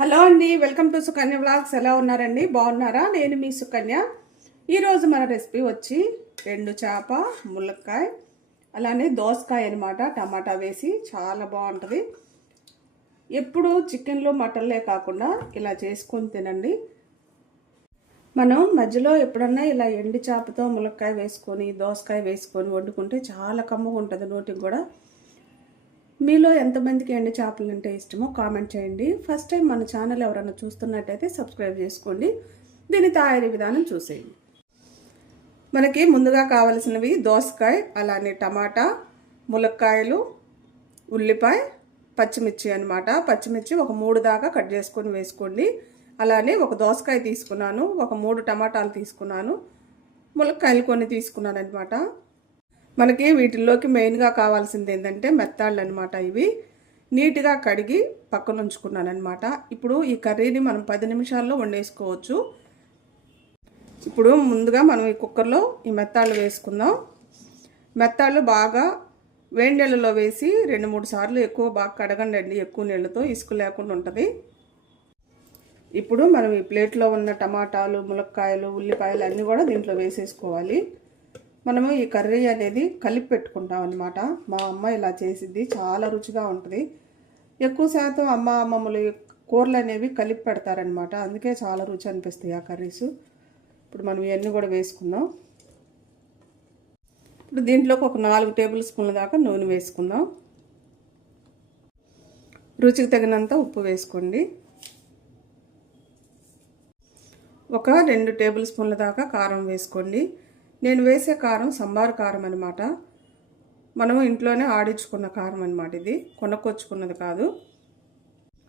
Hello అండి welcome to Sukanya vlogs. ఎలా ఉన్నారండి? బాగున్నారా? నేను మీ సుకన్య. ఈరోజు మన రెసిపీ వచ్చి ఎండు చేప ములక్కాయ అలానే దోసకాయ అనమాట టమాటా వేసి చాలా బాగుంటుంది. ఎప్పుడు చికెన్లో మటన్లే కాకుండా ఇలా చేసుకొని తినండి. మనం మధ్యలో ఎప్పుడన్నా ఇలా ఎండు చేపతో ములక్కాయ వేసుకొని దోసకాయ వేసుకొని వండుకుంటే చాలా కమ్మగా ఉంటుంది నోటికి కూడా. మీలో ఎంతమందికి ఎండు చేపలు అంటే ఇష్టమో కామెంట్ చేయండి. ఫస్ట్ టైం మన ఛానల్ ఎవరైనా చూస్తున్నట్టయితే సబ్స్క్రైబ్ చేసుకోండి. దీని తయారీ విధానం చూసేయండి. మనకి ముందుగా కావలసినవి దోసకాయ అలానే టమాటా ములక్కాయలు ఉల్లిపాయ పచ్చిమిర్చి అనమాట పచ్చిమిర్చి ఒక మూడు దాకా కట్ చేసుకొని వేసుకోండి. అలానే ఒక దోసకాయ తీసుకున్నాను ఒక మూడు టమాటాలు తీసుకున్నాను ములక్కాయలు కొన్ని తీసుకున్నాను అనమాట మనకి వీటిల్లోకి మెయిన్గా కావాల్సింది ఏంటంటే మెత్తాళ్ళు అనమాట ఇవి. నీట్గా కడిగి పక్కన ఉంచుకున్నానమాట ఇప్పుడు ఈ కర్రీని మనం పది నిమిషాల్లో వండేసుకోవచ్చు. ఇప్పుడు ముందుగా మనం ఈ కుక్కర్లో ఈ మెత్తాళ్ళు వేసుకుందాం. మెత్తాళ్ళు బాగా వేడి నీళ్ళలో వేసి రెండు మూడు సార్లు ఎక్కువ బాగా కడగండి అండి ఎక్కువ నీళ్ళతో ఇసుక లేకుండా ఉంటుంది. ఇప్పుడు మనం ఈ ప్లేట్లో ఉన్న టమాటాలు ములక్కాయలు ఉల్లిపాయలు అన్నీ కూడా దీంట్లో వేసేసుకోవాలి. మనము ఈ కర్రీ అనేది కలిపి పెట్టుకుంటాం అనమాట మా అమ్మ ఇలా చేసిద్ది చాలా రుచిగా ఉంటుంది. ఎక్కువ శాతం అమ్మ అమ్మమ్మలు కూరలు అనేవి కలిపి పెడతారనమాట అందుకే చాలా రుచి అనిపిస్తాయి ఆ కర్రీస్. ఇప్పుడు మనం ఇవన్నీ కూడా వేసుకుందాం. ఇప్పుడు దీంట్లోకి ఒక నాలుగు టేబుల్ స్పూన్ల దాకా నూనె వేసుకుందాం. రుచికి తగినంత ఉప్పు వేసుకోండి. ఒక రెండు టేబుల్ స్పూన్ల దాకా కారం వేసుకోండి. నేను వేసే కారం సంబార్ కారం అనమాట మనం ఇంట్లోనే ఆడించుకున్న కారం అనమాట ఇది. కొనుక్కొచ్చుకున్నది కాదు.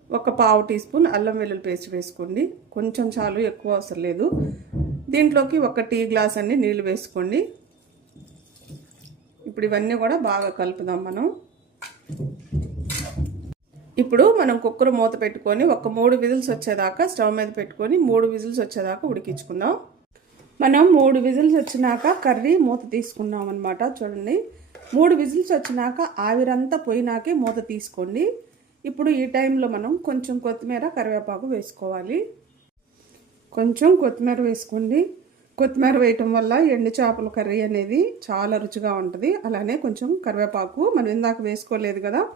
ఒక పావు టీ స్పూన్ అల్లం వెల్లుల్లి పేస్ట్ వేసుకోండి. కొంచెం చాలు ఎక్కువ అవసరం లేదు. దీంట్లోకి ఒక టీ గ్లాస్ అన్ని నీళ్ళు వేసుకోండి. ఇప్పుడు ఇవన్నీ కూడా బాగా కలుపుదాం మనం. ఇప్పుడు మనం కుక్కర్ మూత పెట్టుకొని ఒక మూడు విజిల్స్ వచ్చేదాకా స్టవ్ మీద పెట్టుకొని మూడు విజిల్స్ వచ్చేదాకా ఉడికించుకుందాం. మనం మూడు విజిల్స్ వచ్చినాక కర్రీ మూత తీసుకున్నాం అనమాట చూడండి. మూడు విజిల్స్ వచ్చినాక ఆవిరంతా పోయినాకే మూత తీసుకోండి. ఇప్పుడు ఈ టైంలో మనం కొంచెం కొత్తిమీర కరివేపాకు వేసుకోవాలి. కొంచెం కొత్తిమీర వేసుకోండి. కొత్తిమీర వేయటం వల్ల ఎండు చేపల కర్రీ అనేది చాలా రుచిగా ఉంటుంది. అలానే కొంచెం కరివేపాకు మనం ఇందాక వేసుకోలేదు కదా.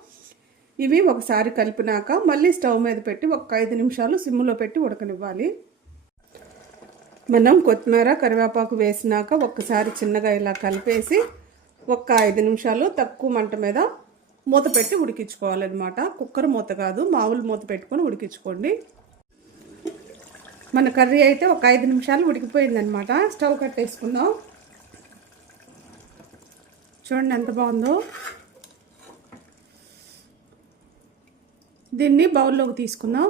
ఇవి ఒకసారి కలిపినాక మళ్ళీ స్టవ్ మీద పెట్టి ఒక ఐదు నిమిషాలు సిమ్లో పెట్టి ఉడకనివ్వాలి. మనం కొత్తిమీర కరివేపాకు వేసినాక ఒక్కసారి చిన్నగా ఇలా కలిపేసి ఒక్క ఐదు నిమిషాలు తక్కువ మంట మీద మూత పెట్టి ఉడికించుకోవాలన్నమాట. కుక్కర్ మూత కాదు మామూలు మూత పెట్టుకొని ఉడికించుకోండి. మన కర్రీ అయితే ఒక ఐదు నిమిషాలు ఉడికిపోయిందనమాట స్టవ్ కట్టేసుకుందాం. చూడండి ఎంత బాగుందో. దీన్ని బౌల్లోకి తీసుకుందాం.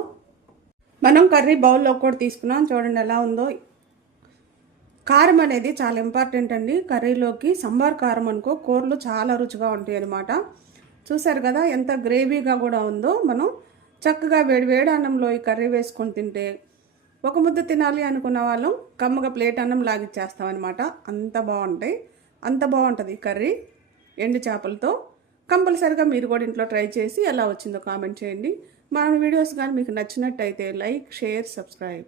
మనం కర్రీ బౌల్లో కూడా తీసుకున్నాం. చూడండి ఎలా ఉందో. కారం అనేది చాలా ఇంపార్టెంట్ అండి. కర్రీలోకి సంబార్ కారం అనుకో కూరలు చాలా రుచిగా ఉంటాయి అనమాట చూసారు కదా ఎంత గ్రేవీగా కూడా ఉందో మనం చక్కగా వేడి వేడి అన్నంలో ఈ కర్రీ వేసుకొని తింటే ఒక ముద్ద తినాలి అనుకున్న వాళ్ళం కమ్మగా ప్లేట్ అన్నం లాగిచ్చేస్తాం అనమాట అంత బాగుంటాయి. అంత బాగుంటుంది ఈ కర్రీ. ఎండు చేపలతో కంపల్సరిగా మీరు కూడా ఇంట్లో ట్రై చేసి ఎలా వచ్చిందో కామెంట్ చేయండి. మన వీడియోస్ కానీ మీకు నచ్చినట్టయితే లైక్ షేర్ సబ్స్క్రైబ్.